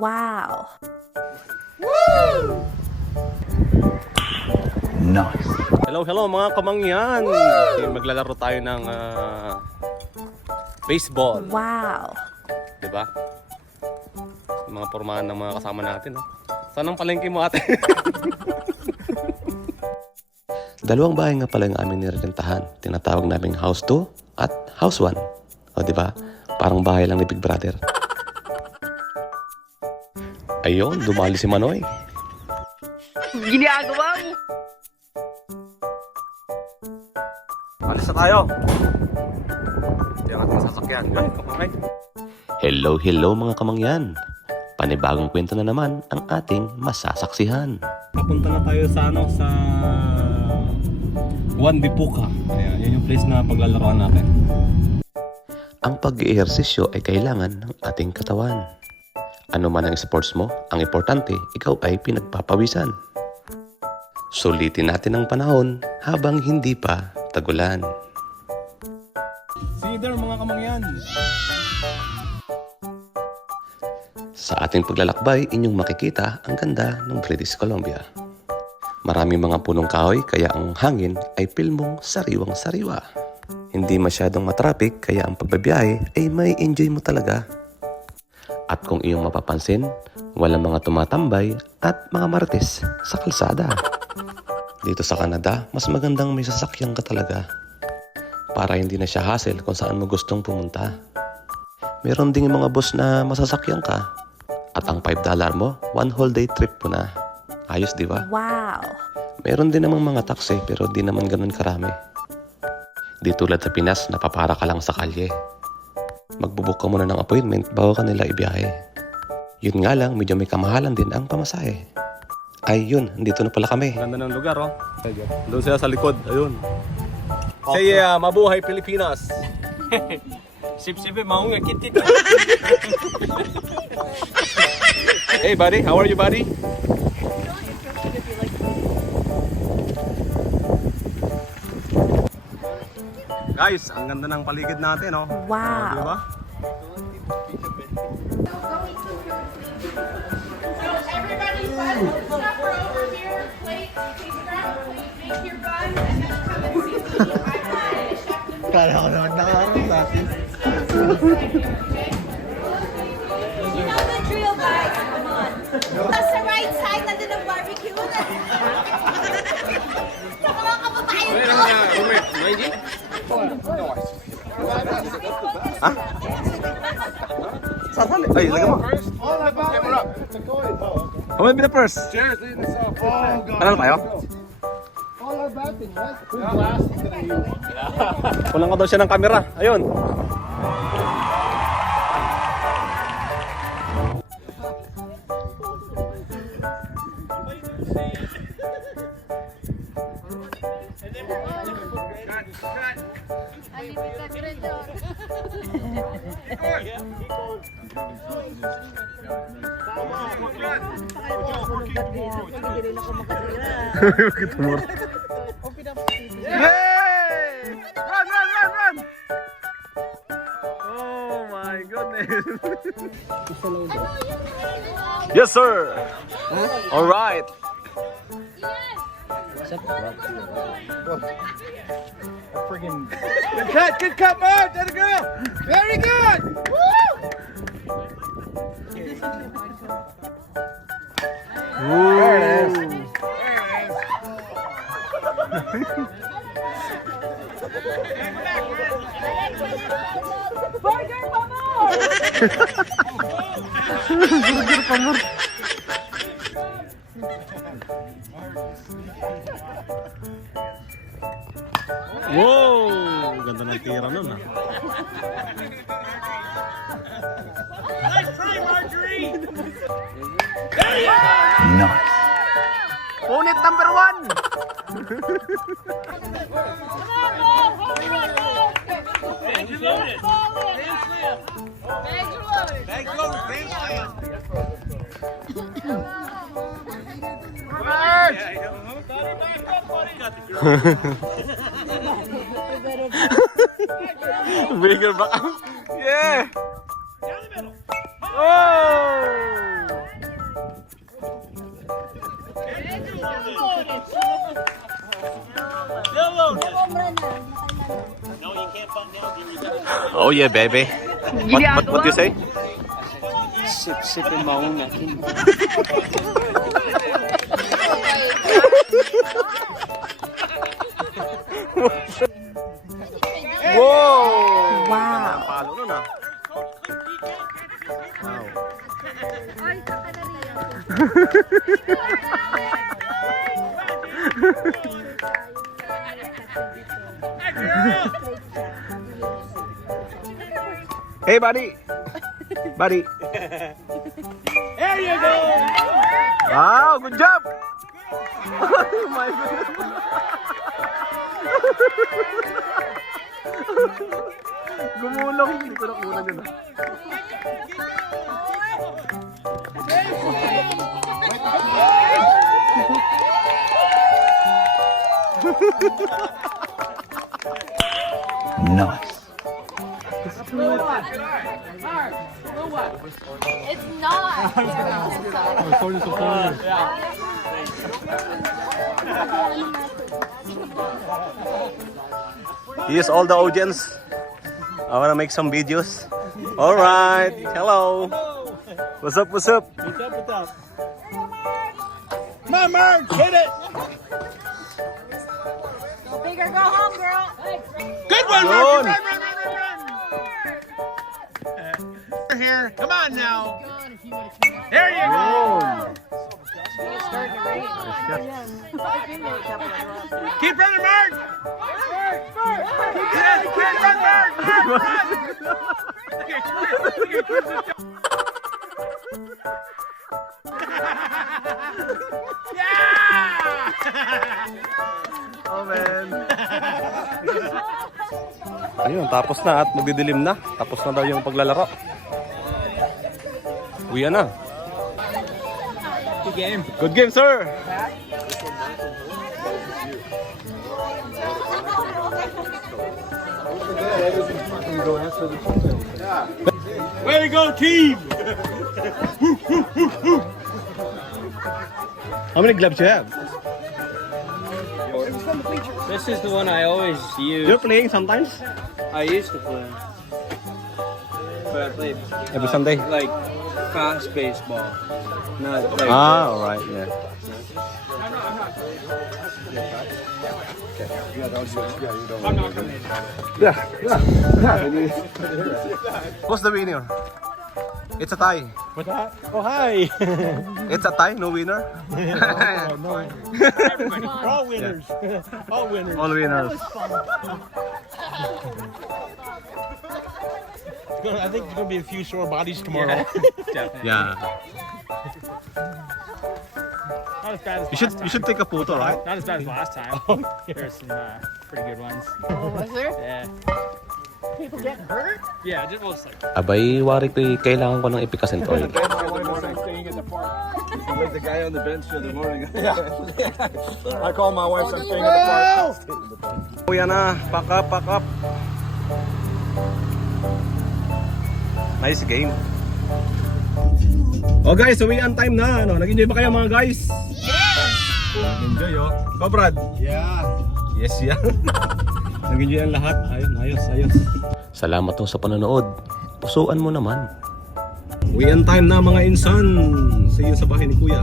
Wow! Nice. Hello mga kamangyan. Maglalaro tayo ng baseball. Wow! Diba? Mga pormahan ng mga kasama natin. No? Saan ang palengke mo ate? Dalawang bahay nga pala yung aming nirerentahan. Tinatawag naming House 2 at House 1. O diba? Parang bahay lang ni Big Brother. Ayun, dumali si Manoy. Ginagawa mo! Alis na tayo. Ito yung ating sasakyan. Kamangay. Hello mga kamangyan. Panibagong kwento na naman ang ating masasaksihan. Papunta na tayo sa sa Juan de Puca. Ayan, yun yung place na paglalaroan natin. Ang pag-ehersisyo ay kailangan ng ating katawan. Ano man ang sports mo, ang importante, ikaw ay pinagpapawisan. Sulitin natin ang panahon habang hindi pa tagulan. See you there mga kamangyan. Sa ating paglalakbay, inyong makikita ang ganda ng British Columbia. Maraming mga punong kahoy kaya ang hangin ay pilmong sariwang-sariwa. Hindi masyadong matraffic kaya ang pagbabiyahe ay may enjoy mo talaga. At kung iyong mapapansin, walang mga tumatambay at mga marites sa kalsada. Dito sa Canada, mas magandang may sasakyan ka talaga. Para hindi na siya hassle kung saan mo gustong pumunta. Meron ding mga bus na masasakyan ka. At ang $5 mo, 1 whole day trip mo na. Ayos, di ba? Wow! Meron din namang mga taxi pero di naman ganun karami. Di tulad sa Pinas, napapara ka lang sa kalye. Magbubook ka muna ng appointment bago ka nila ibiyahe. Yun nga lang, medyo may kamahalan din ang pamasahe. Ay yun, dito na pala kami. Ganda ng lugar, oh. Doon sila sa likod, ayun. Say, mabuhay Pilipinas. Sip-sipin, maunga, kitit. Hey buddy, how are you buddy? Guys, ang ganda ng paligid natin, oh. Wow. Diba? Everybody, step over here, plate, please grab a plate, make your bun, and then come and see me. I'm ready to chef the food. Kala ko naman nakaroon natin. You know the drill, guys. Come on. Tapos sa right side, nandun ang barbecue. Sa mga kababayan ko. Sasali. Ay, lagay mo. How many be the first? Cheers, leading us off. Oh, God. Ano tayo? All our batting, right? Good glasses today. Kulang ka daw siya ng camera. Ayun. Hey! Run! Oh my goodness. Yes, sir. All right. Good cut, Mark. That's a girl. Very good. There it is. Burger pa mo! Wow! Ganda ng tira nun, ah. Nice. Punit number 1! Bags loaded. Bags loaded. Bigger back. Yeah! Oh! Oh yeah, baby. What you say? Sip-sipin maunga. Wow! Wow! Palo nun ah. Wow. Hey buddy! Buddy! There you go! Wow! Good job! Oh my goodness! Gumulong! Hindi ko nakunan yun ah. It's not. Here's all the audience. I wanna make some videos. Alright, hello. What's up, what's up? What's up, what's up? Come on, Mark, hit it! Go big or go home, girl. Good one, Yun. Mark! Run! Here, come on now. There you go. Keep running, Mark. Keep running, Mark. Yeah! Oh man. Ayun, tapos na at magdidilim na. Tapos na daw yung paglalaro. Uwi na. Good game. Good game, sir. Way to go, team! How many gloves you have? This is the one I always use. You're playing sometimes? I used to play. But I played Every Sunday? like fast baseball. Not like Ah, alright, yeah. What's the winner? It's a tie. What's that? Oh, hi! It's a tie, no winner. All winners. All winners. All winners. I think there's going to be a few sore bodies tomorrow. Yeah. Not as bad as You should take a photo, right? Not as bad as last time. There's some pretty good ones. Oh, was there? Yeah. People getting hurt? Yeah, just well, like Abay, wari ko'y kailangan ko ng epikasin oil. The guy on the bench the other morning. I call my wife, I'm staying in the park. Kuya na, pack up, pack up. Nice game. Oh guys, uwian time na. Ano, nag-enjoy ba kayo mga guys? Yes! Nag-enjoy oh. Ikaw Brad? Yeah. Yes, yeah. Nag-enjoy ang lahat. Ayun, ayos, ayos. Salamat po sa panonood. Pusuan mo naman. Uwian time na mga insan. See you sa bahay ni Kuya.